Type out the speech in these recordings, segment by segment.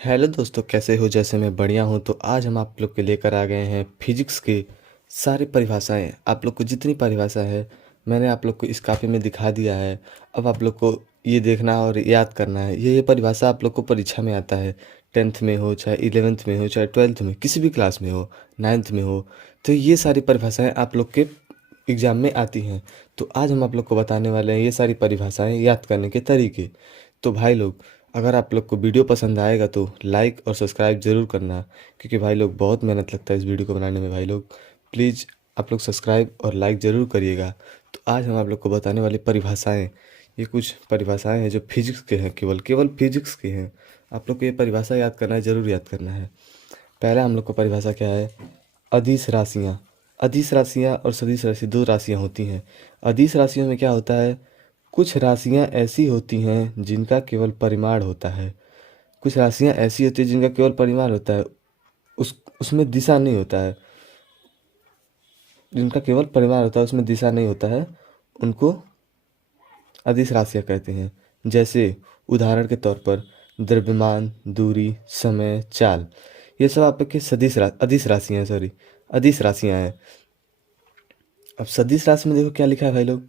Hello दोस्तों, कैसे हो? जैसे मैं बढ़िया हूँ। तो आज हम आप लोग के लेकर आ गए हैं फिजिक्स के सारे परिभाषाएं। आप लोग को जितनी परिभाषा है मैंने आप लोग को इस कापी में दिखा दिया है। अब आप लोग को ये देखना और याद करना है। ये परिभाषा आप लोग को परीक्षा में आता है। 10th में हो, चाहे 11th में हो, चाहे 12th में, किसी भी क्लास में हो, 9th में हो। तो ये सारी परिभाषाएं आप लोग के एग्ज़ाम में आती हैं। तो आज हम आप लोग को बताने वाले हैं ये सारी परिभाषाएं याद करने के तरीके। तो भाई लोग, अगर आप लोग को वीडियो पसंद आएगा तो लाइक और सब्सक्राइब ज़रूर करना, क्योंकि भाई लोग बहुत मेहनत लगता है इस वीडियो को बनाने में। भाई लोग प्लीज़ आप लोग सब्सक्राइब और लाइक ज़रूर करिएगा। तो आज हम आप लोग को बताने वाली परिभाषाएं, ये कुछ परिभाषाएं हैं जो फिजिक्स के हैं, केवल केवल फिजिक्स के हैं। आप लोग को ये परिभाषा याद करना है, ज़रूर याद करना है। पहला हम लोग को परिभाषा क्या है? अदिश राशियाँ। अदिश राशियाँ और सदिश राशि दो राशियाँ होती हैं। अदिश राशियों में क्या होता है? कुछ राशियाँ ऐसी होती हैं जिनका केवल परिमाण होता है। कुछ राशियाँ ऐसी होती हैं जिनका केवल परिमाण होता है, उसमें दिशा नहीं होता है। जिनका केवल परिमाण होता है, उसमें दिशा नहीं होता है, उनको अदिश राशियाँ कहते हैं। जैसे उदाहरण के तौर पर द्रव्यमान, दूरी, समय, चाल, ये सब आपके अदिश राशियाँ, सॉरी, अदिश राशियाँ हैं। अब सदिश राशि में देखो क्या लिखा है भाई लोग।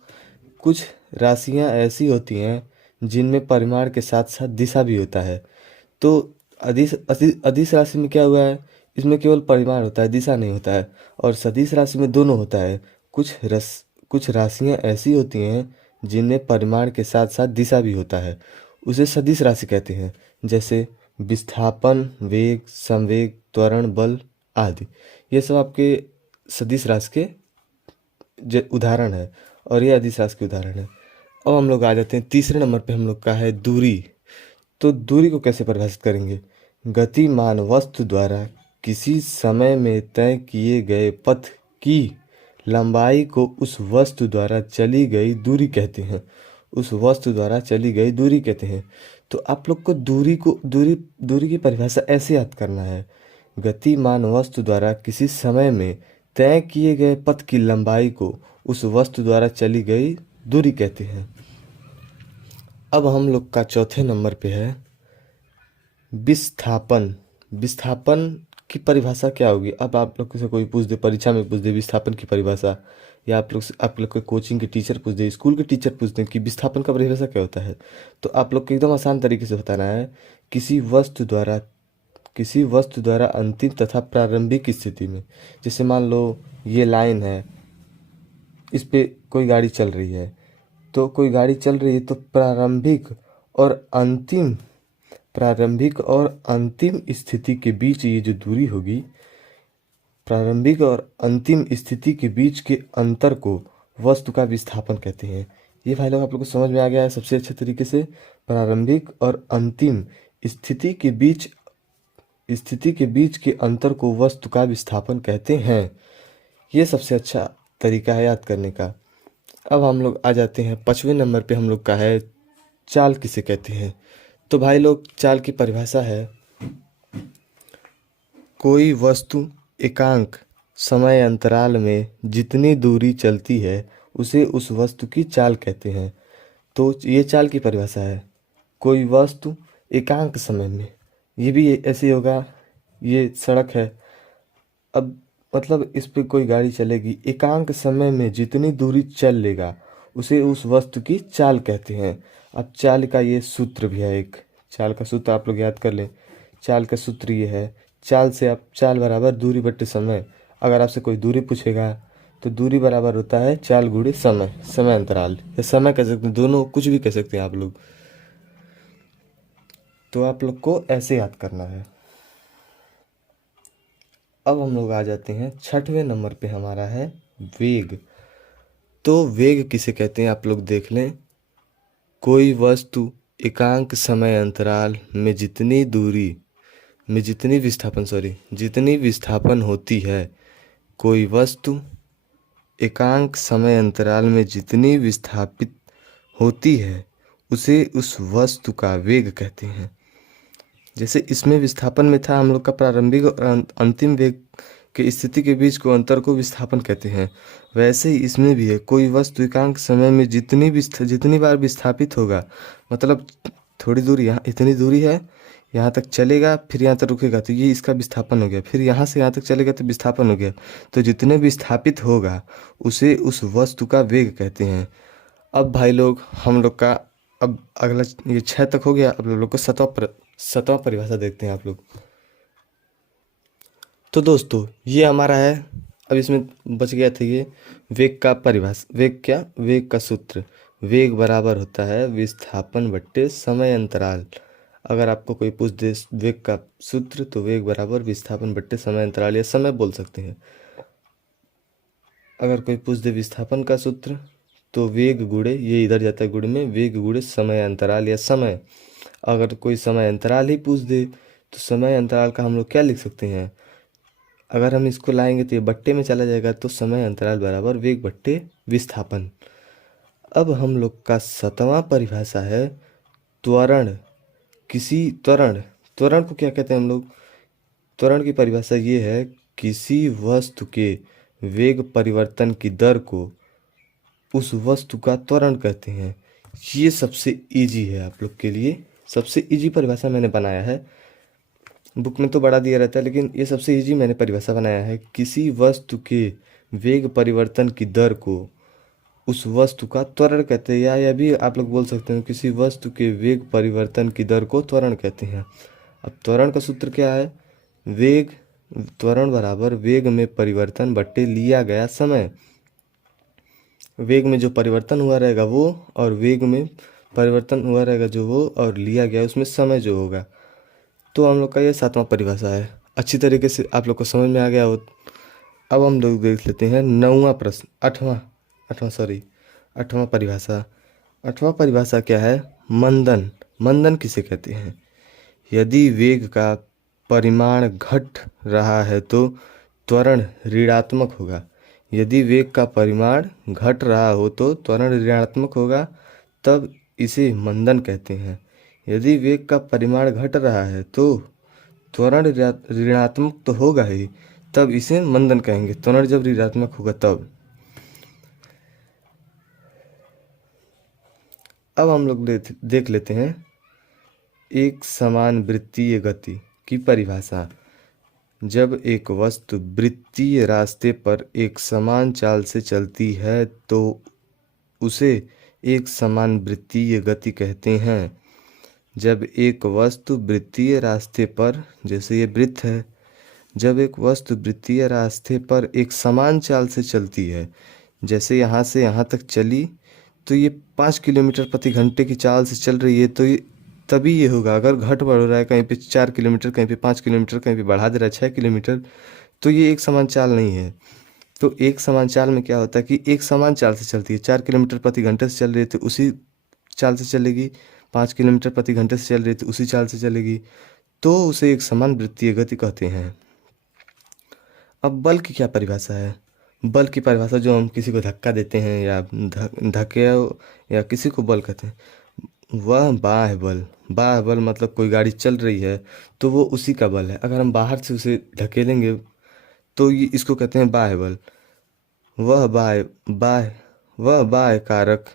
कुछ राशियां ऐसी होती हैं जिनमें परिमाण के साथ साथ दिशा भी होता है। तो अदिश राशि में क्या हुआ है? इसमें केवल परिमाण होता है, दिशा नहीं होता है। और सदिश राशि में दोनों होता है। कुछ राशियां ऐसी होती हैं जिनमें परिमाण के साथ साथ दिशा भी होता है, उसे सदिश राशि कहते हैं। जैसे विस्थापन, वेग, संवेग, त्वरण, बल आदि, ये सब आपके सदिश राशि के उदाहरण है, और ये अधिशास के उदाहरण है। अब हम लोग आ जाते हैं तीसरे नंबर पे, हम लोग का है दूरी। तो दूरी को कैसे परिभाषित करेंगे? गतिमान वस्तु द्वारा किसी समय में तय किए गए पथ की लंबाई को उस वस्तु द्वारा चली गई दूरी कहते हैं। उस वस्तु द्वारा चली गई दूरी कहते हैं। तो आप लोग को दूरी की परिभाषा ऐसे याद करना है। गतिमान वस्तु द्वारा किसी समय में तय किए गए पथ की लंबाई को उस वस्तु द्वारा चली गई दूरी कहते हैं। अब हम लोग का चौथे नंबर पे है विस्थापन। विस्थापन की परिभाषा क्या होगी? अब आप लोग से कोई पूछ दे, परीक्षा में पूछ दे विस्थापन की परिभाषा, या आप लोग के कोचिंग के टीचर पूछ दे, स्कूल के टीचर पूछ दें कि विस्थापन का परिभाषा क्या होता है, तो आप लोग को एकदम आसान तरीके से बताना है। किसी वस्तु द्वारा किसी वस्तु द्वारा अंतिम तथा प्रारंभिक स्थिति में, जैसे मान लो ये लाइन है, इस पे कोई गाड़ी चल रही है, तो कोई गाड़ी चल रही है तो प्रारंभिक और अंतिम स्थिति के बीच ये जो दूरी होगी, प्रारंभिक और अंतिम स्थिति के बीच के अंतर को वस्तु का विस्थापन कहते हैं। ये भाई लोग आप लोग को समझ में आ गया है सबसे अच्छे तरीके से। प्रारंभिक और अंतिम स्थिति के बीच के अंतर को वस्तु का विस्थापन कहते हैं। ये सबसे अच्छा तरीका है याद करने का। अब हम लोग आ जाते हैं पाँचवें नंबर पे, हम लोग का है चाल किसे कहते हैं। तो भाई लोग, चाल की परिभाषा है कोई वस्तु एकांक समय अंतराल में जितनी दूरी चलती है उसे उस वस्तु की चाल कहते हैं। तो ये चाल की परिभाषा है। कोई वस्तु एकांक समय में, ये भी ऐसे ही होगा। ये सड़क है, अब मतलब इस पे कोई गाड़ी चलेगी, एकांक समय में जितनी दूरी चल लेगा उसे उस वस्तु की चाल कहते हैं। अब चाल का ये सूत्र भी है एक, चाल का सूत्र आप लोग याद कर लें। चाल का सूत्र ये है, चाल बराबर दूरी बट्टे समय। अगर आपसे कोई दूरी पूछेगा तो दूरी बराबर होता है चाल गुणे समय, समय अंतराल या समय कह सकते हैं, दोनों कुछ भी कह सकते हैं आप लोग। तो आप लोग को ऐसे याद करना है। अब हम लोग आ जाते हैं छठवें नंबर पे, हमारा है वेग। तो वेग किसे कहते हैं आप लोग देख लें। कोई वस्तु एकांक समय अंतराल में जितनी विस्थापन होती है, कोई वस्तु एकांक समय अंतराल में जितनी विस्थापित होती है उसे उस वस्तु का वेग कहते हैं। जैसे इसमें विस्थापन में था हम लोग का प्रारंभिक और अंतिम वेग के स्थिति के बीच को अंतर को विस्थापन कहते हैं, वैसे ही इसमें भी है। कोई वस्तु एकांक समय में जितनी बार विस्थापित होगा, मतलब थोड़ी दूरी, यहाँ इतनी दूरी है, यहाँ तक चलेगा फिर यहाँ तक रुकेगा तो ये इसका विस्थापन हो गया, फिर यहाँ से यहाँ तक चलेगा तो विस्थापन हो गया। तो जितने विस्थापित होगा उसे उस वस्तु का वेग कहते हैं। अब भाई लोग हम लोग का अब अगला ये 6 तक हो गया। अब हम लोग को सतवां परिभाषा देखते हैं आप लोग। तो दोस्तों ये हमारा है। अब इसमें बच गया था ये वेग का परिभाषा। वेग का सूत्र। वेग बराबर होता है विस्थापन बट्टे समय अंतराल। अगर आपको कोई पूछ दे वेग का सूत्र तो वेग बराबर विस्थापन बट्टे समय अंतराल या समय बोल सकते हैं। अगर कोई पूछ दे विस्थापन का सूत्र तो वेग गुणे, ये इधर जाता है गुणे में, वेग गुणे समय अंतराल या समय। अगर कोई समय अंतराल ही पूछ दे तो समय अंतराल का हम लोग क्या लिख सकते हैं, अगर हम इसको लाएंगे तो ये बट्टे में चला जाएगा, तो समय अंतराल बराबर वेग बट्टे विस्थापन। अब हम लोग का 7वां परिभाषा है त्वरण। त्वरण को क्या कहते हैं हम लोग, त्वरण की परिभाषा ये है किसी वस्तु के वेग परिवर्तन की दर को उस वस्तु का त्वरण कहते हैं। ये सबसे इजी है आप लोग के लिए, सबसे इजी परिभाषा मैंने बनाया है। बुक में तो बड़ा दिया रहता है लेकिन ये सबसे इजी मैंने परिभाषा बनाया है। किसी वस्तु के वेग परिवर्तन की दर को उस वस्तु का त्वरण कहते हैं, या यह भी आप लोग बोल सकते हैं किसी वस्तु के वेग परिवर्तन की दर को त्वरण कहते हैं। अब त्वरण का सूत्र क्या है, वेग त्वरण बराबर वेग में परिवर्तन बट्टे लिया गया समय। वेग में जो परिवर्तन हुआ रहेगा वो, और वेग में परिवर्तन हुआ रहेगा जो वो, और लिया गया उसमें समय जो होगा। तो हम लोग का ये 7वां परिभाषा है। अच्छी तरीके से आप लोग को समझ में आ गया हो। अब हम लोग देख लेते हैं 9वां प्रश्न, 8वां परिभाषा। 8वां परिभाषा क्या है, मंदन। मंदन किसे कहते हैं, यदि वेग का परिमाण घट रहा है तो त्वरण ऋणात्मक होगा। यदि वेग का परिमाण घट रहा हो तो त्वरण ऋणात्मक होगा, तब इसे मंदन कहते हैं। यदि वेग का परिमाण घट रहा है तो त्वरण ऋणात्मक तो होगा ही, तब इसे मंदन कहेंगे। त्वरण जब ऋणात्मक होगा तब। अब हम लोग देख लेते हैं एक समान वृत्तीय गति की परिभाषा। जब एक वस्तु वृत्तीय रास्ते पर एक समान चाल से चलती है तो उसे एक समान वृत्तीय गति कहते हैं। जब एक वस्तु वृत्तीय रास्ते पर, जैसे ये वृत्त है, जब एक वस्तु वृत्तीय रास्ते पर एक समान चाल से चलती है, जैसे यहाँ से यहाँ तक चली तो ये 5 किलोमीटर प्रति घंटे की चाल से चल रही है, तो ये तभी ये होगा। अगर घट बढ़ रहा है, कहीं पे 4 किलोमीटर, कहीं पे 5 किलोमीटर, कहीं पे बढ़ा दे रहा है 6 किलोमीटर, तो ये एक समान चाल नहीं है। तो एक समान चाल में क्या होता है कि एक समान चाल से चलती है। 4 किलोमीटर प्रति घंटे से चल रही है तो उसी चाल से चलेगी, 5 किलोमीटर प्रति घंटे से चल रही है तो उसी चाल से चलेगी, तो उसे एक समान वृत्तीय गति कहते हैं। अब बल की क्या परिभाषा है, बल की परिभाषा जो हम किसी को धक्का देते हैं या धक्के या किसी को बल कहते हैं, वह बाह्य बल। बाह्य बल मतलब कोई गाड़ी चल रही है तो वो उसी का बल है। अगर हम बाहर से उसे धकेलेंगे तो ये इसको कहते हैं बाह्य बल। वह बाह्य कारक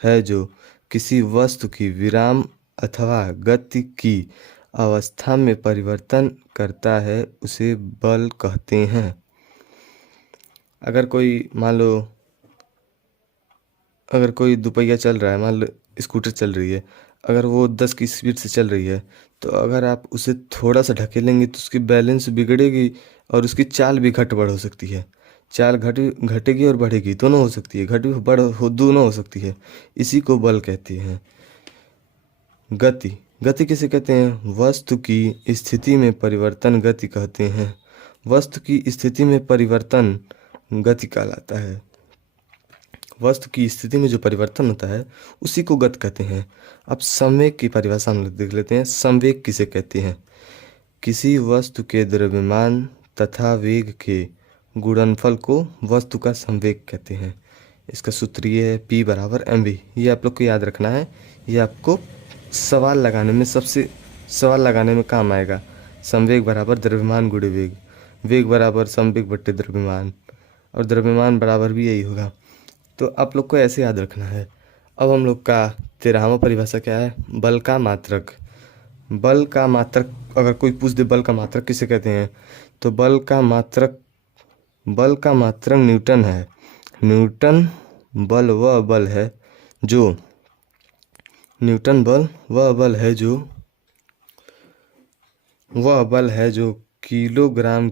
है जो किसी वस्तु की विराम अथवा गति की अवस्था में परिवर्तन करता है, उसे बल कहते हैं। अगर कोई मान लो, अगर कोई दुपहिया चल रहा है, मान लो स्कूटर चल रही है, अगर वो 10 की स्पीड से चल रही है तो अगर आप उसे थोड़ा सा ढकेलेंगे तो उसकी बैलेंस बिगड़ेगी और उसकी चाल भी घट बढ़ हो सकती है। चाल घटेगी और बढ़ेगी, दोनों हो सकती है, घट बढ़ हो दोनों हो सकती है। इसी को बल कहते हैं। गति किसे कहते हैं, वस्तु की स्थिति में परिवर्तन गति कहते हैं। वस्तु की स्थिति में परिवर्तन गति कहलाता है। वस्तु की स्थिति में जो परिवर्तन होता है उसी को गति कहते हैं। अब संवेग की परिभाषा हम लोग देख लेते हैं। संवेग किसे कहते हैं, किसी वस्तु के द्रव्यमान तथा वेग के गुणनफल को वस्तु का संवेग कहते हैं। इसका सूत्र ये है P बराबर mv। ये आप लोग को याद रखना है, ये आपको सवाल लगाने में काम आएगा। संवेग बराबर द्रव्यमान गुणे वेग, वेग बराबर संवेग बट्टे द्रव्यमान, और द्रव्यमान बराबर भी यही होगा। तो आप लोग को ऐसे याद रखना है। अब हम लोग का 13वां परिभाषा क्या है, बल का मात्रक। बल का मात्रक, अगर कोई पूछ दे बल का मात्रक किसे कहते हैं, तो बल का मात्रक न्यूटन है। न्यूटन बल वह बल है जो न्यूटन बल वह बल है जो वह बल है जो किलोग्राम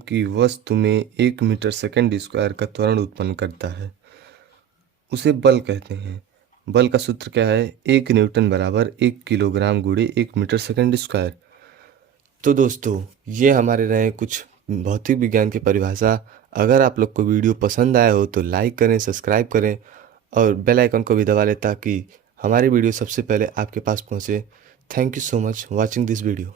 की वस्तु में 1 मीटर/सेकंड² का त्वरण उत्पन्न करता है, उसे बल कहते हैं। बल का सूत्र क्या है? 1 न्यूटन बराबर 1 किलोग्राम गुणे 1 मीटर/सेकंड²। तो दोस्तों, ये हमारे रहे कुछ भौतिक विज्ञान की परिभाषा। अगर आप लोग को वीडियो पसंद आया हो तो लाइक करें, सब्सक्राइब करें और बेल आइकन को भी दबा लें ताकि हमारी वीडियो सबसे पहले आपके पास पहुंचे। Thank you so much watching this video.